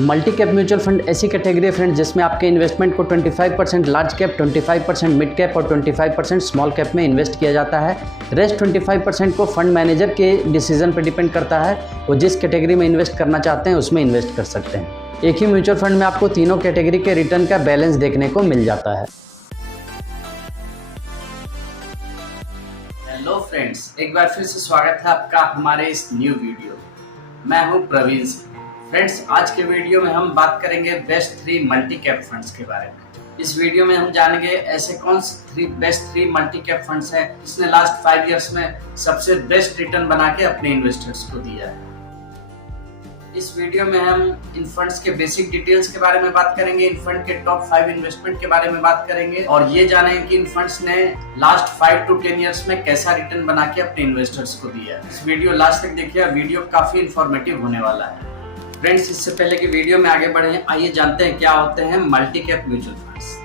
Multi cap mutual fund ऐसी category है friend जिसमें आपके इन्वेस्टमेंट को 25% लार्ज कैप, 25% मिड कैप और 25% स्मॉल कैप में इन्वेस्ट किया जाता है। रेस्ट 25% को फंड मैनेजर के डिसीजन पर डिपेंड करता है, वो जिस कैटेगरी में इन्वेस्ट करना चाहते हैं उसमें इन्वेस्ट कर सकते हैं। एक ही म्यूचुअल फंड में आपको तीनों कैटेगरी के रिटर्न का बैलेंस देखने को मिल जाता है। हेलो फ्रेंड्स, एक बार फिर से स्वागत है आपका हमारे इस न्यू वीडियो। मैं हूं प्रवीण सिंह। फ्रेंड्स, आज के वीडियो में हम बात करेंगे बेस्ट 3 मल्टी कैप फंड्स के बारे में। इस वीडियो में हम जानेंगे ऐसे कौन से बेस्ट 3 मल्टी कैप फंड्स हैं जिसने लास्ट 5 इयर्स में सबसे बेस्ट रिटर्न बना के अपने इन्वेस्टर्स को दिया है। इस वीडियो में हम इन फंड्स के बेसिक डिटेल्स के बारे में बात करेंगे, इन फंड के टॉप 5 इन्वेस्टमेंट के बारे में बात करेंगे और ये जानेंगे कि इन फंड्स ने लास्ट 5 to 10 इयर्स में कैसा रिटर्न बना के अपने इन्वेस्टर्स को दिया है। इस वीडियो लास्ट तक देखिए, वीडियो काफी इंफॉर्मेटिव होने वाला है। फ्रेंड्स, इससे पहले कि वीडियो में आगे बढ़े, आइए जानते हैं क्या होते हैं multi cap mutual funds.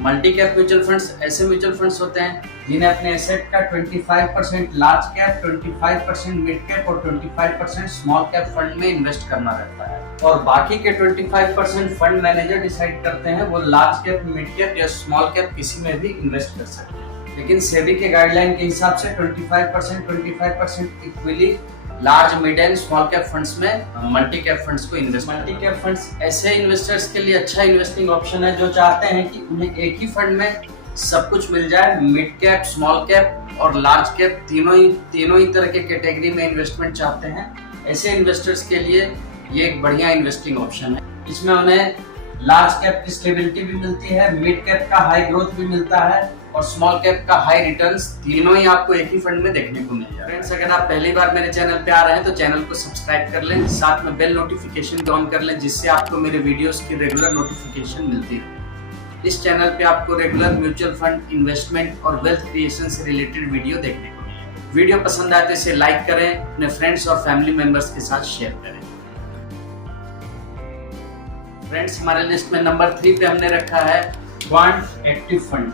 Multi cap mutual funds ऐसे म्यूचुअल फंड्स होते हैं जिन्हें अपने एसेट का 25% लार्ज कैप, 25% मिड कैप और 25% स्मॉल कैप फंड में इन्वेस्ट करना रहता है और बाकी के 25% फंड मैनेजर डिसाइड करते हैं वो लार्ज कैप, मिड कैप या स्मॉल कैप किसी में भी इन्वेस्ट कर सकते हैं। लेकिन सेबी के गाइडलाइन के हिसाब से 25% equally large, mid and small cap funds में मल्टी कैप फंड्स को इन्वेस्ट। मल्टी कैप फंड्स ऐसे इन्वेस्टर्स के लिए अच्छा इन्वेस्टिंग ऑप्शन है जो चाहते हैं कि उन्हें एक ही फंड में सब कुछ मिल जाए। मिड कैप, स्मॉल कैप और लार्ज कैप तीनों ही तरह के कैटेगरी में इन्वेस्टमेंट चाहते हैं। ऐसे इन्वेस्टर्स के लिए ये एक बढ़िया इन्वेस्टिंग ऑप्शन है। इसमें उन्हें लार्ज कैप की स्टेबिलिटी भी मिलती है, मिड कैप का हाई ग्रोथ भी मिलता है और स्मॉल कैप का हाई रिटर्न्स, तीनों ही आपको एक ही फंड में देखने को मिल जाए। फ्रेंड्स, अगर आप पहली बार मेरे चैनल पे आ रहे हैं तो चैनल को सब्सक्राइब कर लें, साथ में बेल नोटिफिकेशन ऑन कर लें जिससे आपको मेरे वीडियोस की रेगुलर नोटिफिकेशन मिलती है। इस चैनल पे आपको रेगुलर म्यूचुअल फंड, इन्वेस्टमेंट और वेल्थ क्रिएशन से रिलेटेड वीडियो देखने को मिलेगा। वीडियो पसंद आए तो इसे लाइक करें, अपने फ्रेंड्स और फैमिली मेंबर्स के साथ शेयर करें। फ्रेंड्स, हमारे लिस्ट में नंबर 3 पे हमने रखा है क्वांट एक्टिव फंड।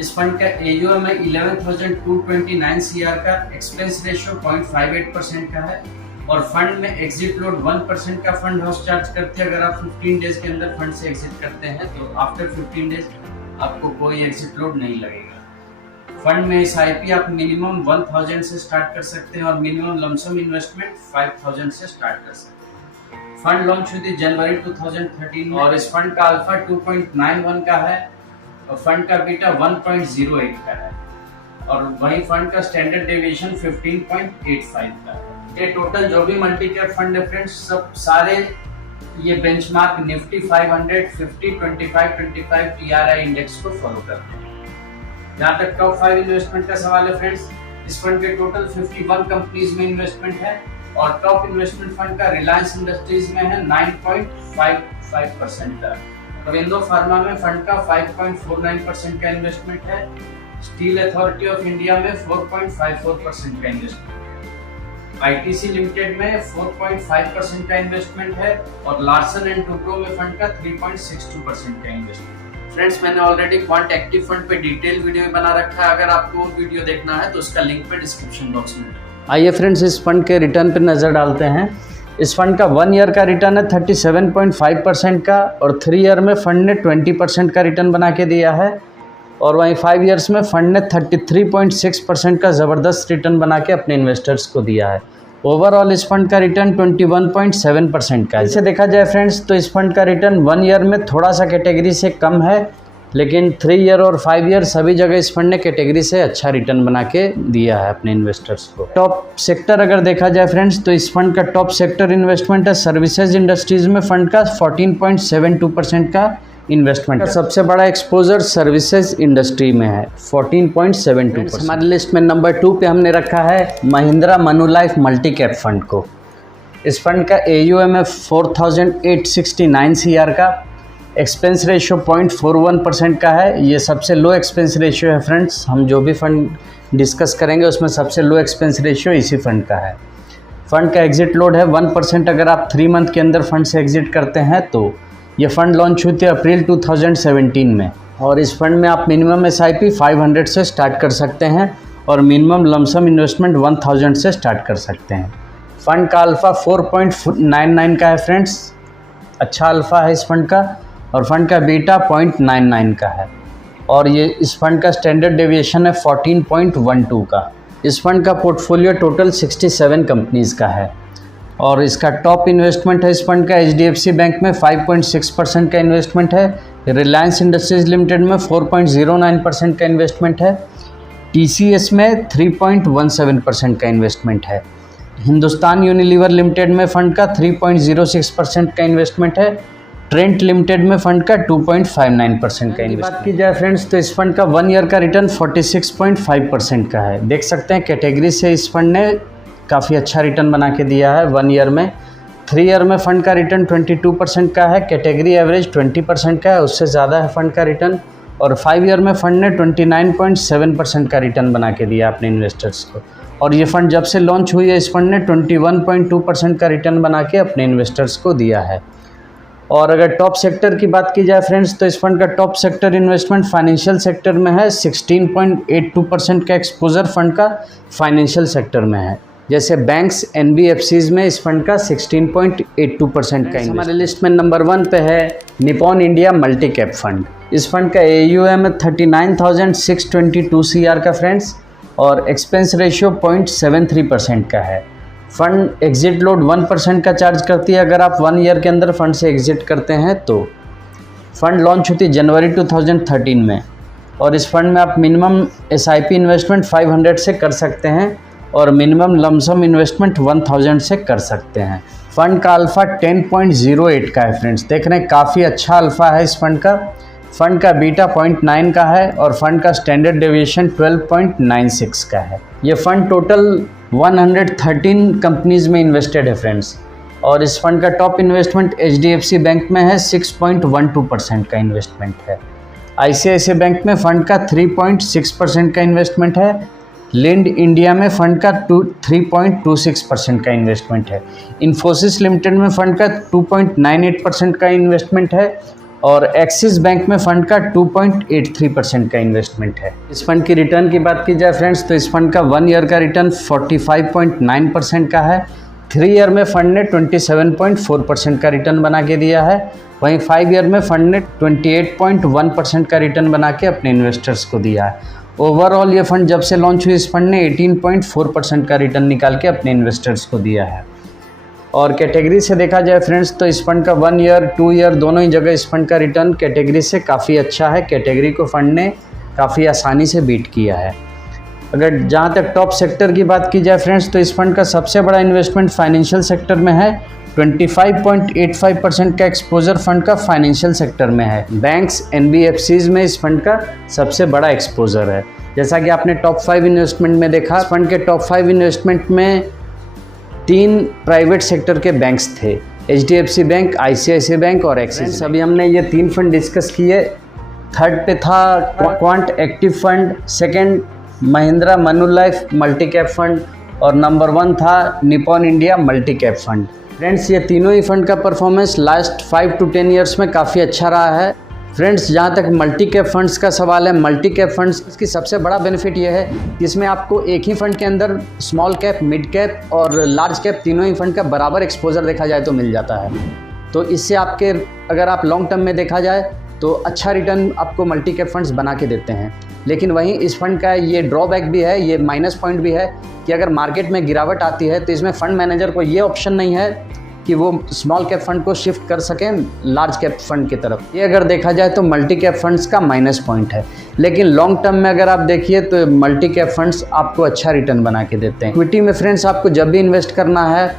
इस फंड का AUM है 11,229 CR का, एक्सपेंस रेशियो 0.58% का है और फंड में एग्जिट लोड 1% का फंड हाउस चार्ज करते हैं। अगर आप 15 डेज के अंदर फंड से एग्जिट करते हैं तो आफ्टर 15 डेज आपको कोई एग्जिट लोड नहीं लगेगा। फंड में SIP आप मिनिमम 1000 से स्टार्ट कर सकते हैं और मिनिमम लमसम इन्वेस्टमेंट 5000 से स्टार्ट कर सकते हैं। फंड लॉन्च हुई थी जनवरी 2013 में और इस फंड का अल्फा 2.91 का है और फंड का बीटा 1.08 का है और वही फंड का स्टैंडर्ड डेविएशन 15.85 का है। ये टोटल जो भी मल्टी कैप फंड है फ्रेंड्स, सब सारे ये बेंचमार्क निफ्टी 500, 50, 25 TRI इंडेक्स को फॉलो करते हैं। जहाँ तक टॉप 5 इन्वेस्टमेंट का सवाल है फ्रेंड्स, इस फंड के टोटल 51 कंपनीज में इन्वेस्टमेंट है और टॉप इन्वेस्टमेंट फंड का रिलायंस इंडस्ट्रीज में है 9.55% का। अरविंदो फार्मा में फंड का 5.49% का इन्वेस्टमेंट है। स्टील अथॉरिटी ऑफ इंडिया में 4.54% का इन्वेस्टमेंट है। ITC लिमिटेड में 4.5% का इन्वेस्टमेंट है और लार्सन एंड टुब्रो में फंड का 3.62% का इन्वेस्टमेंट। फ्रेंड्स, मैंने ऑलरेडी क्वांट एक्टिव फंड पे डिटेल वीडियो बना रखा है, अगर आपको वो वीडियो देखना है तो उसका लिंक पे डिस्क्रिप्शन बॉक्स में। आइए फ्रेंड्स, इस फंड के रिटर्न पर नज़र डालते हैं। इस फंड का 1 ईयर का रिटर्न है 37.5% का और 3 ईयर में फंड ने 20% का रिटर्न बना के दिया है और वहीं 5 ईयर्स में फंड ने 33.6% का ज़बरदस्त रिटर्न बना के अपने इन्वेस्टर्स को दिया है। ओवरऑल इस फंड का रिटर्न 21.7% का है। इसे देखा जाए फ्रेंड्स तो इस फंड का रिटर्न 1 ईयर में थोड़ा सा कैटेगरी से कम है, लेकिन 3 ईयर और 5 ईयर सभी जगह इस फंड ने कैटेगरी से अच्छा रिटर्न बना के दिया है अपने इन्वेस्टर्स को। टॉप सेक्टर अगर देखा जाए फ्रेंड्स तो इस फंड का टॉप सेक्टर इन्वेस्टमेंट है सर्विसेज इंडस्ट्रीज में फंड का 14.72% का इन्वेस्टमेंट है। सबसे बड़ा एक्सपोजर सर्विसेज इंडस्ट्री में है 14.72%। हमारी लिस्ट में नंबर 2 पे हमने रखा है Mahindra Manulife multi cap fund को। इस फंड का AUM है 4,869 CR का, एक्सपेंस रेशियो 0.41% का है। ये सबसे लो एक्सपेंस रेशियो है फ्रेंड्स। हम जो भी फंड डिस्कस करेंगे उसमें सबसे लो एक्सपेंस रेशियो इसी फंड का है। फंड का एग्जिट लोड है 1%। अगर आप 3 मंथ के अंदर फंड से एग्जिट करते हैं तो ये फंड लॉन्च हुई थी अप्रैल 2017 में और इस फंड में आप मिनिमम SIP 500 से स्टार्ट कर सकते हैं और मिनिमम लमसम इन्वेस्टमेंट 1000 से स्टार्ट कर सकते हैं। फंड का अल्फा 4.99 का है फ्रेंड्स अच्छा अल्फ़ा है इस फंड का, और फंड का बीटा 0.99 का है, और ये इस फंड का स्टैंडर्ड डेविएशन है 14.12 का। इस फंड का पोर्टफोलियो टोटल 67 कंपनीज़ का है, और इसका टॉप इन्वेस्टमेंट है इस फंड का HDFC बैंक में 5.6% का इन्वेस्टमेंट है, रिलायंस इंडस्ट्रीज़ लिमिटेड में 4.09% का इन्वेस्टमेंट है, TCS में 3.17% का इन्वेस्टमेंट है, हिंदुस्तान यूनिलीवर लिमिटेड में फ़ंड का 3.06% का इन्वेस्टमेंट है, ट्रेंट लिमिटेड में फ़ंड का 2.59% का इन्वेस्टमेंट। बात की जाए फ्रेंड्स तो इस फंड का 1 ईयर का रिटर्न 46.5% का है। देख सकते हैं कैटेगरी से इस फंड ने काफ़ी अच्छा रिटर्न बना के दिया है 1 ईयर में। 3 ईयर में फ़ंड का रिटर्न 22% का है, कैटेगरी एवरेज 20% का है, उससे ज़्यादा है फ़ंड का रिटर्न। और 5 ईयर में फ़ंड ने 29.7% का रिटर्न बना के दिया अपने इन्वेस्टर्स को। और ये फ़ंड जब से लॉन्च हुई है इस फंड ने 21.2% का रिटर्न बना के अपने इन्वेस्टर्स को दिया है। और अगर टॉप सेक्टर की बात की जाए फ्रेंड्स तो इस फंड का top sector investment financial sector में है। 16.82% का एक्सपोजर फंड का फाइनेंशियल सेक्टर में है, जैसे बैंक्स NBFCs में इस फंड का 16.82% का। हमारे लिस्ट में नंबर 1 पे है Nippon India multi cap fund. इस फंड का AUM है 39,622 CR का फ्रेंड्स, और एक्सपेंस रेशियो 0.73% का है। फंड एग्जिट लोड 1% का चार्ज करती है अगर आप 1 ईयर के अंदर फंड से एग्जिट करते हैं तो। फंड लॉन्च हुई जनवरी 2013 में, और इस फंड में आप मिनिमम SIP इन्वेस्टमेंट 500 से कर सकते हैं, और मिनिमम लमसम इन्वेस्टमेंट 1000 से कर सकते हैं। फ़ंड का अल्फ़ा 10.08 का है फ्रेंड्स, देख रहे हैं काफ़ी अच्छा अल्फ़ा है इस फंड का। फ़ंड का बीटा 0.9 का है, और फंड का स्टैंडर्ड डेविएशन 12.96 का है। ये फ़ंड टोटल 113 कंपनीज़ में इन्वेस्टेड है फ्रेंड्स, और इस फंड का टॉप इन्वेस्टमेंट HDFC बैंक में है 6.12% का इन्वेस्टमेंट है। ICICI बैंक में फ़ंड का 3.6% का इन्वेस्टमेंट है। लिंड इंडिया में फ़ंड का 3.26% का इन्वेस्टमेंट है। इन्फोसिस लिमिटेड में फ़ंड का 2.98% का इन्वेस्टमेंट है, और एक्सिस बैंक में फ़ंड का 2.83% का इन्वेस्टमेंट है। इस फंड की रिटर्न की बात की जाए फ्रेंड्स तो इस फंड का 1 ईयर का रिटर्न 45.9% का है। 3 ईयर में फ़ंड ने 27.4% का रिटर्न बना के दिया है। वहीं 5 ईयर में फ़ंड ने 28.1% का रिटर्न बना के अपने इन्वेस्टर्स को दिया है। ओवरऑल ये फ़ंड जब से लॉन्च हुई इस फंड ने 18.4% का रिटर्न निकाल के अपने इन्वेस्टर्स को दिया है। और कैटेगरी से देखा जाए फ्रेंड्स तो इस फंड का 1 ईयर 2 ईयर दोनों ही जगह इस फंड का रिटर्न कैटेगरी से काफ़ी अच्छा है। कैटेगरी को फंड ने काफ़ी आसानी से बीट किया है। अगर जहाँ तक टॉप सेक्टर की बात की जाए फ्रेंड्स तो इस फंड का सबसे बड़ा इन्वेस्टमेंट फाइनेंशियल सेक्टर में है। 25.85% का एक्सपोजर फंड का फाइनेंशियल सेक्टर में है। बैंक्स NBFCs में इस फंड का सबसे बड़ा एक्सपोजर है। जैसा कि आपने टॉप 5 इन्वेस्टमेंट में देखा, फंड के टॉप 5 इन्वेस्टमेंट में 3 प्राइवेट सेक्टर के बैंक्स थे, HDFC बैंक, ICICI बैंक और एक्सिस। अभी हमने ये 3 फंड डिस्कस किए। थर्ड पे था quant active fund, second Mahindra Manulife multi cap fund, और नंबर 1 था Nippon India multi cap fund. Friends ये तीनों ही फंड का परफॉर्मेंस लास्ट 5 to 10 ईयर्स में काफ़ी अच्छा रहा है। फ्रेंड्स जहाँ तक मल्टी कैप फंड्स का सवाल है, मल्टी कैप फंड्स की सबसे बड़ा बेनिफिट ये है कि इसमें आपको एक ही फंड के अंदर स्मॉल कैप, मिड कैप और लार्ज कैप तीनों ही फंड का बराबर एक्सपोजर देखा जाए तो मिल जाता है। तो इससे आपके अगर आप लॉन्ग टर्म में देखा जाए तो अच्छा रिटर्न आपको मल्टी कैप फंड्स बना के देते हैं। लेकिन वहीं इस फंड का ये ड्रॉबैक भी है, ये माइनस पॉइंट भी है कि अगर मार्केट में गिरावट आती है तो इसमें फ़ंड मैनेजर को ये ऑप्शन नहीं है कि वो स्मॉल कैप फंड को शिफ्ट कर सकें लार्ज कैप फंड की तरफ। ये अगर देखा जाए तो मल्टी कैप फंड्स का माइनस पॉइंट है। लेकिन लॉन्ग टर्म में अगर आप देखिए तो मल्टी कैप फंड्स आपको अच्छा रिटर्न बना के देते हैं। इक्विटी में फ्रेंड्स आपको जब भी इन्वेस्ट करना है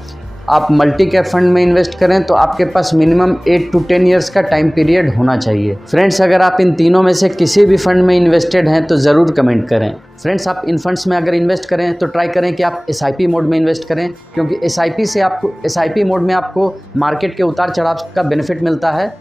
आप मल्टी कैप फंड में इन्वेस्ट करें तो आपके पास मिनिमम 8 to 10 ईयर्स का टाइम पीरियड होना चाहिए। फ्रेंड्स अगर आप इन तीनों में से किसी भी फंड में इन्वेस्टेड हैं तो ज़रूर कमेंट करें। फ्रेंड्स आप इन फंड्स में अगर इन्वेस्ट करें तो ट्राई करें कि आप SIP मोड में इन्वेस्ट करें, क्योंकि SIP मोड में आपको मार्केट के उतार चढ़ाव का बेनिफिट मिलता है।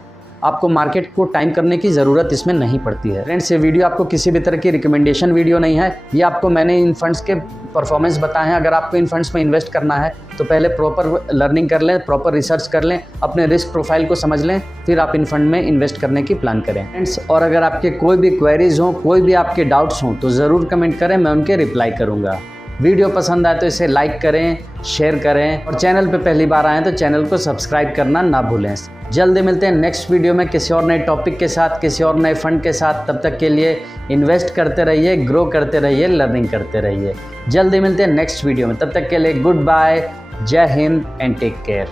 आपको मार्केट को टाइम करने की ज़रूरत इसमें नहीं पड़ती है। फ्रेंड्स ये वीडियो आपको किसी भी तरह की रिकमेंडेशन वीडियो नहीं है, ये आपको मैंने इन फंड्स के परफॉर्मेंस बताए हैं। अगर आपको इन फंड्स में इन्वेस्ट करना है तो पहले प्रॉपर लर्निंग कर लें, प्रॉपर रिसर्च कर लें, अपने रिस्क प्रोफाइल को समझ लें, फिर आप इन फंड में इन्वेस्ट करने की प्लान करें। फ्रेंड्स और अगर आपके कोई भी क्वेरीज हों, कोई भी आपके डाउट्स हों तो ज़रूर कमेंट करें, मैं उनके रिप्लाई करूँगा। वीडियो पसंद आए तो इसे लाइक करें, शेयर करें, और चैनल पर पहली बार आएँ तो चैनल को सब्सक्राइब करना ना भूलें। जल्दी मिलते हैं नेक्स्ट वीडियो में किसी और नए टॉपिक के साथ, किसी और नए फंड के साथ। तब तक के लिए इन्वेस्ट करते रहिए, ग्रो करते रहिए, लर्निंग करते रहिए। जल्दी मिलते हैं नेक्स्ट वीडियो में, तब तक के लिए गुड बाय, जय हिंद एंड टेक केयर।